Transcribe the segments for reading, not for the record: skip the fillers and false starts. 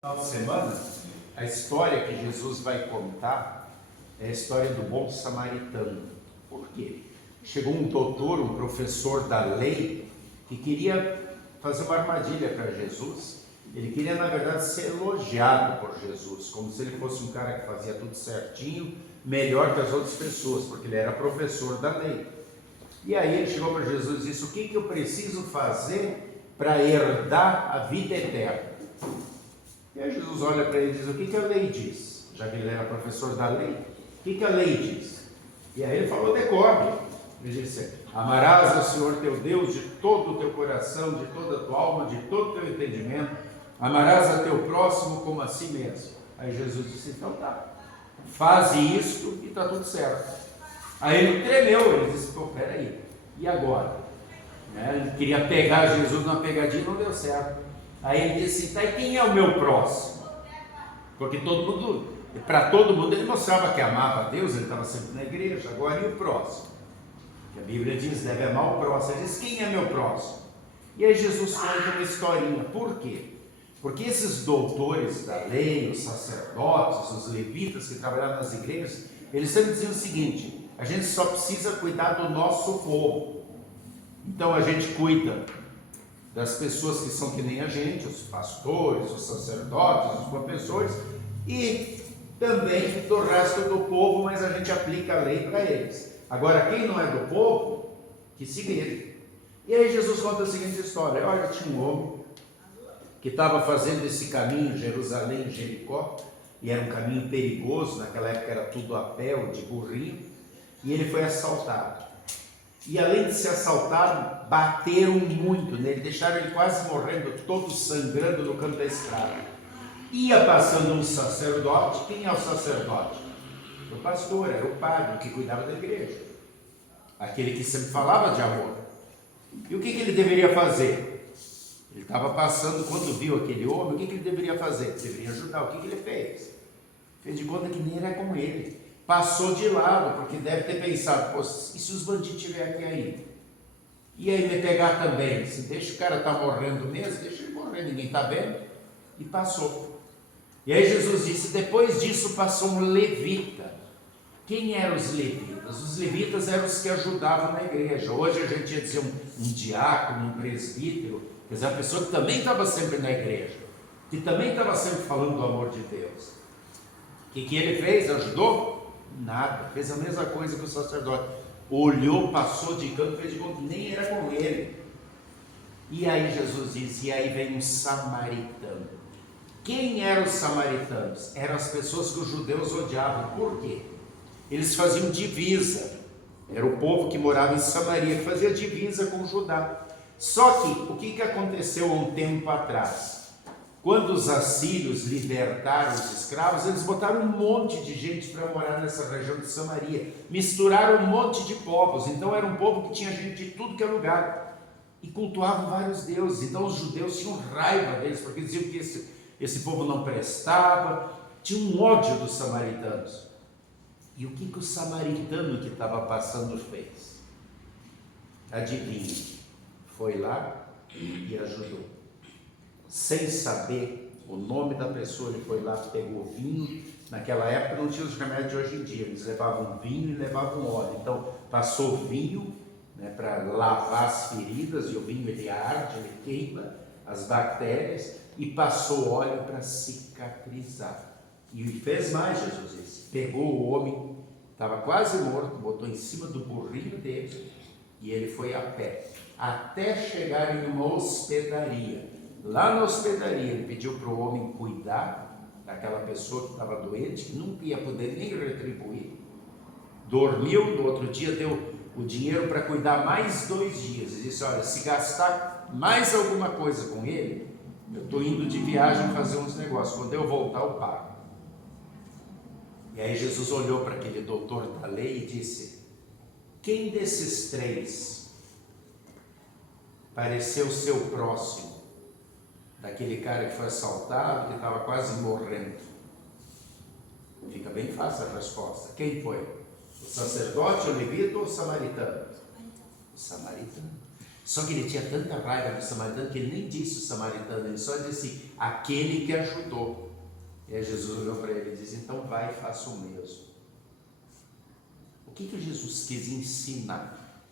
Final de semana, a história que Jesus vai contar é a história do bom samaritano. Por quê? Chegou um doutor, um professor da lei, que queria fazer uma armadilha para Jesus. Ele queria, na verdade, ser elogiado por Jesus, como se ele fosse um cara que fazia tudo certinho, melhor que as outras pessoas, porque ele era professor da lei. E aí ele chegou para Jesus e disse: o que eu preciso fazer para herdar a vida eterna? E aí Jesus olha para ele e diz: o que a lei diz? Já que ele era professor da lei, o que a lei diz? E aí ele falou: decore. Ele disse: amarás ao Senhor teu Deus de todo o teu coração, de toda a tua alma, de todo o teu entendimento, amarás a teu próximo como a si mesmo. Aí Jesus disse: então tá, faze isto e está tudo certo. Aí ele tremeu, ele disse: pô, peraí, e agora? Ele queria pegar Jesus numa pegadinha e não deu certo. Aí ele disse: tá, e quem é o meu próximo? Porque para todo mundo ele mostrava que amava a Deus, ele estava sempre na igreja. Agora, e o próximo? Que a Bíblia diz: deve amar o próximo. Ele diz: quem é meu próximo? E aí Jesus conta uma historinha. Por quê? Porque esses doutores da lei, os sacerdotes, os levitas que trabalhavam nas igrejas, eles sempre diziam o seguinte: a gente só precisa cuidar do nosso povo. Então a gente cuida das pessoas que são que nem a gente, os pastores, os sacerdotes, os professores, e também do resto do povo, mas a gente aplica a lei para eles. Agora, quem não é do povo, que siga ele. E aí Jesus conta a seguinte história: olha, tinha um homem que estava fazendo esse caminho, Jerusalém, Jericó, e era um caminho perigoso, naquela época era tudo a pé ou de burrinho, e ele foi assaltado. E além de ser assaltado, bateram muito nele, deixaram ele quase morrendo, todo sangrando no canto da estrada. Ia passando um sacerdote. Quem é o sacerdote? O pastor, era o padre que cuidava da igreja, aquele que sempre falava de amor. E o que ele deveria fazer? Ele estava passando, quando viu aquele homem, o que ele deveria fazer? Deveria ajudar. O que ele fez? Fez de conta que nem era com ele. Passou de lado, porque deve ter pensado: pô, e se os bandidos estiverem aqui ainda? E aí me pegar também? Se deixa o cara estar morrendo mesmo, deixa ele morrer, ninguém está vendo. E passou. E aí Jesus disse: depois disso passou um levita. Quem eram os levitas? Os levitas eram os que ajudavam na igreja. Hoje a gente ia dizer um diácono, um presbítero, quer dizer, a pessoa que também estava sempre na igreja, que também estava sempre falando do amor de Deus. O que ele fez? Ajudou? Nada. Fez a mesma coisa que o sacerdote. Olhou, passou de canto, fez de conta que nem era com ele. E aí Jesus diz: e aí vem um samaritano. Quem eram os samaritanos? Eram as pessoas que os judeus odiavam. Por quê? Eles faziam divisa. Era o povo que morava em Samaria, que fazia divisa com Judá. Só que, o que aconteceu há um tempo atrás? Quando os assírios libertaram os escravos, eles botaram um monte de gente para morar nessa região de Samaria. Misturaram um monte de povos. Então era um povo que tinha gente de tudo que é lugar. E cultuavam vários deuses. Então os judeus tinham raiva deles, porque diziam que esse povo não prestava. Tinha um ódio dos samaritanos. E o que o samaritano que estava passando fez? Adivinha? Foi lá e ajudou. Sem saber o nome da pessoa, ele foi lá, pegou vinho. Naquela época não tinha os remédios de hoje em dia, eles levavam vinho e levavam óleo. Então passou vinho, para lavar as feridas, e o vinho ele arde, ele queima as bactérias, e passou óleo para cicatrizar. E fez mais, Jesus disse: pegou o homem, estava quase morto, botou em cima do burrinho dele, e ele foi a pé, até chegar em uma hospedaria. Lá na hospedaria ele pediu para o homem cuidar daquela pessoa que estava doente, que nunca ia poder nem retribuir. Dormiu, no outro dia deu o dinheiro para cuidar mais 2 dias. E disse: olha, se gastar mais alguma coisa com ele, eu estou indo de viagem fazer uns negócios, quando eu voltar eu pago. E aí Jesus olhou para aquele doutor da lei e disse: quem desses 3 pareceu ser o próximo daquele cara que foi assaltado, que estava quase morrendo? Fica bem fácil a resposta. Quem foi? O sacerdote, o levita ou o samaritano? O samaritano. Só que ele tinha tanta raiva do samaritano que ele nem disse o samaritano, ele só disse aquele que ajudou. E aí Jesus olhou para ele e disse: então vai e faça o mesmo. O que Jesus quis ensinar?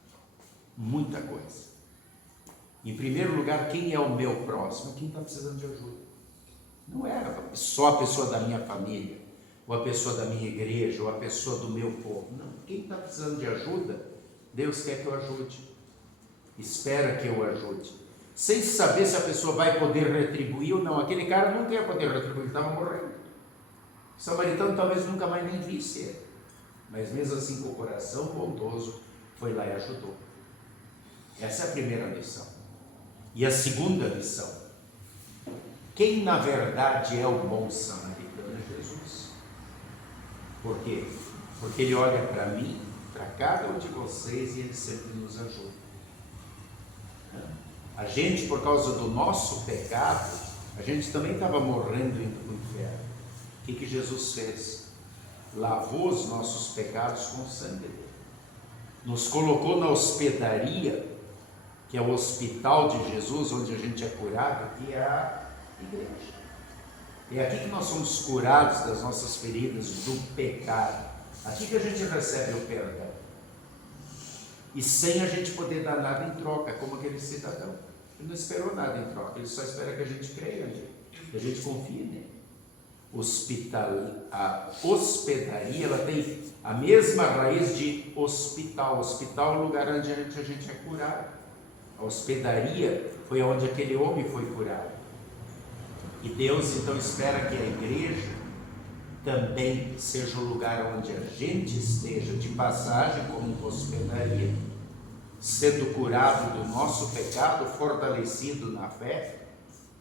Muita coisa. Em primeiro lugar, quem é o meu próximo? Quem está precisando de ajuda. Não é só a pessoa da minha família, ou a pessoa da minha igreja, ou a pessoa do meu povo. Não, quem está precisando de ajuda, Deus quer que eu ajude. Espera que eu ajude, sem saber se a pessoa vai poder retribuir ou não. Aquele cara não ia poder retribuir, estava morrendo. O samaritano talvez nunca mais nem visse ele, mas mesmo assim, com o coração bondoso, foi lá e ajudou. Essa é a primeira lição. E a segunda lição: quem na verdade é o bom samaritano é Jesus. Por quê? Porque ele olha para mim, para cada um de vocês, e ele sempre nos ajuda. A gente, por causa do nosso pecado, a gente também estava morrendo indo para o inferno. O que Jesus fez? Lavou os nossos pecados com o sangue dele. Nos colocou na hospedaria, que é o hospital de Jesus, onde a gente é curado, que é a igreja. É aqui que nós somos curados das nossas feridas, do pecado. Aqui que a gente recebe o perdão. E sem a gente poder dar nada em troca, como aquele cidadão. Ele não esperou nada em troca, ele só espera que a gente creia nele, que a gente confie nele. A hospedaria, ela tem a mesma raiz de hospital. Hospital é o lugar onde a gente é curado. A hospedaria foi onde aquele homem foi curado. E Deus então espera que a igreja também seja o lugar onde a gente esteja de passagem, como hospedaria, sendo curado do nosso pecado, fortalecido na fé,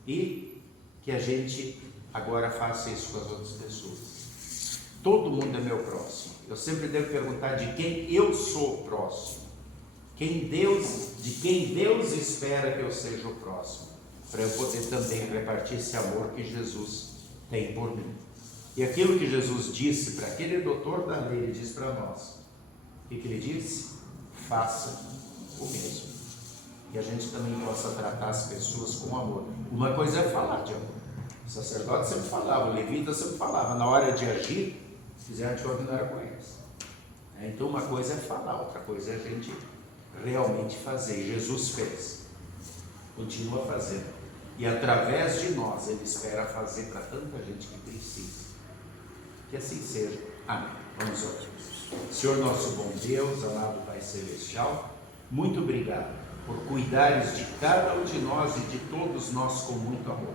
e que a gente agora faça isso com as outras pessoas. Todo mundo é meu próximo. Eu sempre devo perguntar de quem eu sou próximo. De quem Deus espera que eu seja o próximo, para eu poder também repartir esse amor que Jesus tem por mim. E aquilo que Jesus disse para aquele doutor da lei, ele diz para nós. O que ele disse? Faça o mesmo. Que a gente também possa tratar as pessoas com amor. Uma coisa é falar de amor. O sacerdote sempre falava, o levita sempre falava. Na hora de agir, se fizer anti-ordinário com eles. Então uma coisa é falar, outra coisa é a gente realmente fazer. E Jesus fez. Continua fazendo. E através de nós, ele espera fazer para tanta gente que precisa. Que assim seja. Amém. Vamos orar. Senhor nosso bom Deus, amado Pai Celestial, muito obrigado por cuidares de cada um de nós e de todos nós com muito amor,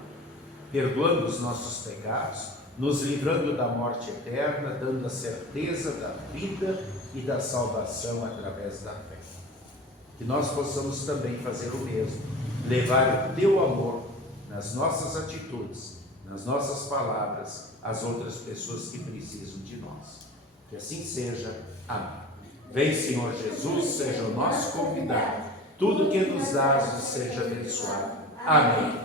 perdoando os nossos pecados, nos livrando da morte eterna, dando a certeza da vida e da salvação através da fé. Que nós possamos também fazer o mesmo, levar o teu amor nas nossas atitudes, nas nossas palavras, às outras pessoas que precisam de nós. Que assim seja. Amém. Vem, Senhor Jesus, seja o nosso convidado. Tudo que nos dás seja abençoado. Amém.